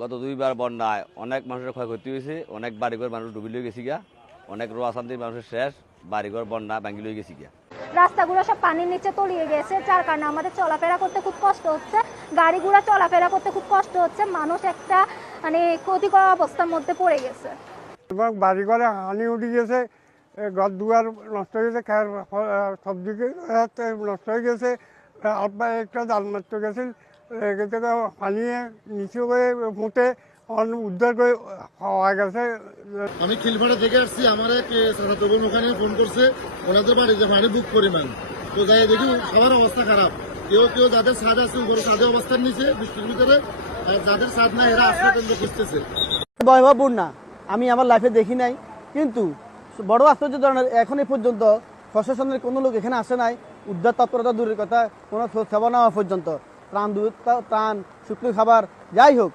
গত দুইবার বন্যায় অনেক মানুষের ক্ষয়ক্ষতি হয়েছে, অনেক বাড়িঘর মানুষ ডুবি লয়ে গেছি গিয়া, অনেক রোয়া শান্তি মানুষের শেষ, বাড়িঘর বন্যা ভাঙ্গি লয়ে গেছি গিয়া। রাস্তাগুলো সব পানির নিচে তলিয়ে গেছে, যার কারণে আমাদের চলাফেরা করতে খুব কষ্ট হচ্ছে, গাড়িগুলো চলাফেরা করতে খুব কষ্ট হচ্ছে, মানুষ একটা মানে ক্ষতিকর অবস্থার মধ্যে পড়ে গেছে। এবং বাড়ি ঘরে হানি উঠে গেছে, ঘর দুয়ার নষ্ট হয়ে গেছে, সবজি নষ্ট হয়ে গেছে, একটা জাল নষ্ট গেছে, পানি নিচু হয়ে মুটে উদ্ধার করে হওয়া গেছে। আমি খিলফাড়া থেকে আসছি, আমার এক চাচাতো বোন ওখানে ফোন করছে, ওনাদের বাড়িতে পানি বুক পরিমাণ, তো যাই দেখি সবার অবস্থা খারাপ। কেউ কেউ যাদের ছাদ আছে উপরে ছাদে অবস্থান নিচে বৃষ্টির ভিতরে, আর যাদের ছাদ নাই এরা আশ্রয় কেন্দ্র খুঁজতেছে। ভয়াবহ বন্যা আমি আমার লাইফে দেখি নাই, কিন্তু বড় আশ্চর্য ধরনের এখন এই পর্যন্ত প্রশাসনের কোনো লোক এখানে আসে নাই। উদ্ধার তৎপরতা দূরের কথা, কোনো সেবা নেওয়া পর্যন্ত ত্রাণ শুকনো খাবার যাই হোক